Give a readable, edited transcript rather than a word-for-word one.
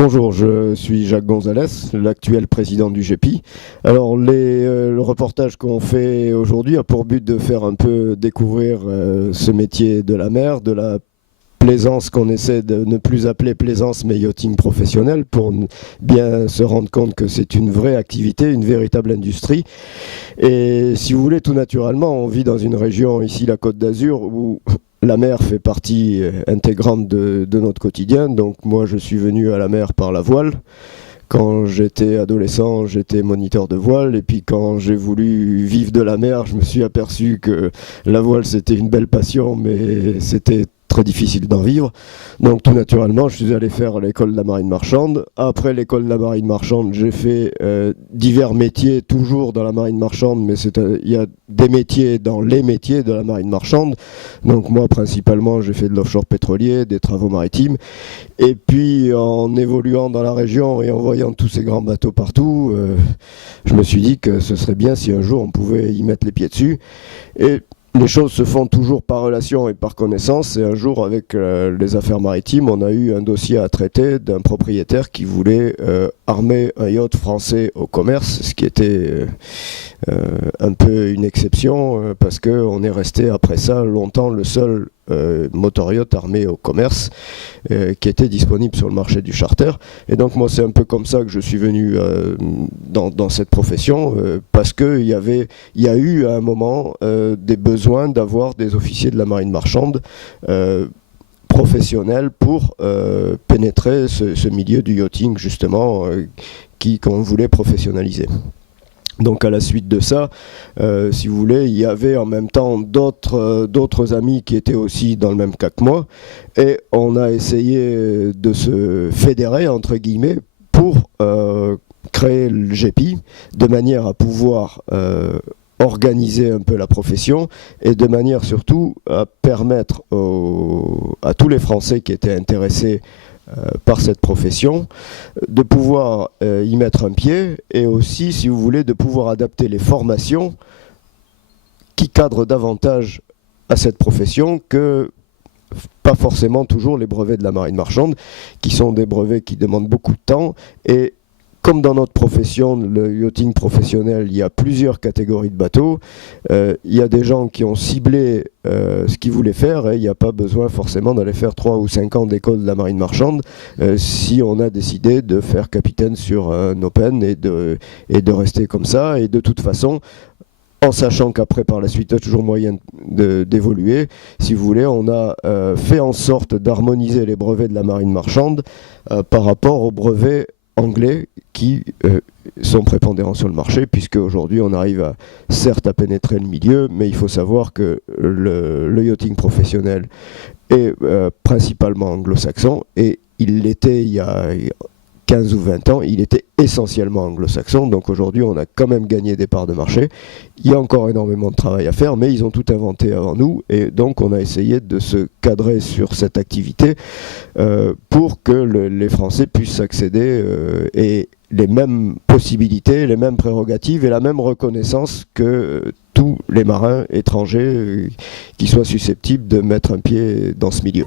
Bonjour, je suis Jacques Gonzalez, l'actuel président du GEPI. Alors le reportage qu'on fait aujourd'hui a pour but de faire un peu découvrir ce métier de la mer, de la plaisance qu'on essaie de ne plus appeler plaisance mais yachting professionnel, pour bien se rendre compte que c'est une vraie activité, une véritable industrie. Et si vous voulez, tout naturellement, on vit dans une région, ici la Côte d'Azur, où la mer fait partie intégrante de notre quotidien. Donc moi, je suis venu à la mer par la voile. Quand j'étais adolescent, j'étais moniteur de voile. Et puis quand j'ai voulu vivre de la mer, je me suis aperçu que la voile, c'était une belle passion, mais c'était très difficile d'en vivre. Donc tout naturellement, je suis allé faire l'école de la marine marchande. Après l'école de la marine marchande, j'ai fait divers métiers, toujours dans la marine marchande, mais il y a des métiers dans les métiers de la marine marchande. Donc moi, principalement, j'ai fait de l'offshore pétrolier, des travaux maritimes. Et puis, en évoluant dans la région et en voyant tous ces grands bateaux partout, je me suis dit que ce serait bien si un jour on pouvait y mettre les pieds dessus. Et les choses se font toujours par relation et par connaissance. Et un jour, avec les affaires maritimes, on a eu un dossier à traiter d'un propriétaire qui voulait armer un yacht français au commerce, ce qui était un peu une exception, parce qu'on est resté après ça longtemps le seul motor yacht armé au commerce qui était disponible sur le marché du charter. Et donc moi, c'est un peu comme ça que je suis venu dans cette profession, parce qu'il y a eu à un moment des besoins d'avoir des officiers de la marine marchande professionnels pour pénétrer ce milieu du yachting, justement, qu'on voulait professionnaliser. Donc à la suite de ça, si vous voulez, il y avait en même temps d'autres amis qui étaient aussi dans le même cas que moi, et on a essayé de se fédérer, entre guillemets, pour créer le GEPI, de manière à pouvoir organiser un peu la profession, et de manière surtout à permettre à tous les Français qui étaient intéressés par cette profession, de pouvoir y mettre un pied, et aussi, si vous voulez, de pouvoir adapter les formations qui cadrent davantage à cette profession que pas forcément toujours les brevets de la marine marchande, qui sont des brevets qui demandent beaucoup de temps. Et comme dans notre profession, le yachting professionnel, il y a plusieurs catégories de bateaux. Il y a des gens qui ont ciblé ce qu'ils voulaient faire, et il n'y a pas besoin forcément d'aller faire 3 ou 5 ans d'école de la marine marchande si on a décidé de faire capitaine sur un open et de rester comme ça. Et de toute façon, en sachant qu'après, par la suite, il y a toujours moyen d'évoluer, si vous voulez, on a fait en sorte d'harmoniser les brevets de la marine marchande par rapport aux brevets anglais qui sont prépondérants sur le marché, puisque aujourd'hui on arrive certes à pénétrer le milieu, mais il faut savoir que le yachting professionnel est principalement anglo-saxon, et il l'était il y a 15 ou 20 ans, il était essentiellement anglo-saxon. Donc aujourd'hui, on a quand même gagné des parts de marché. Il y a encore énormément de travail à faire, mais ils ont tout inventé avant nous, et donc on a essayé de se cadrer sur cette activité pour que les Français puissent accéder et les mêmes possibilités, les mêmes prérogatives et la même reconnaissance que tous les marins étrangers qui soient susceptibles de mettre un pied dans ce milieu.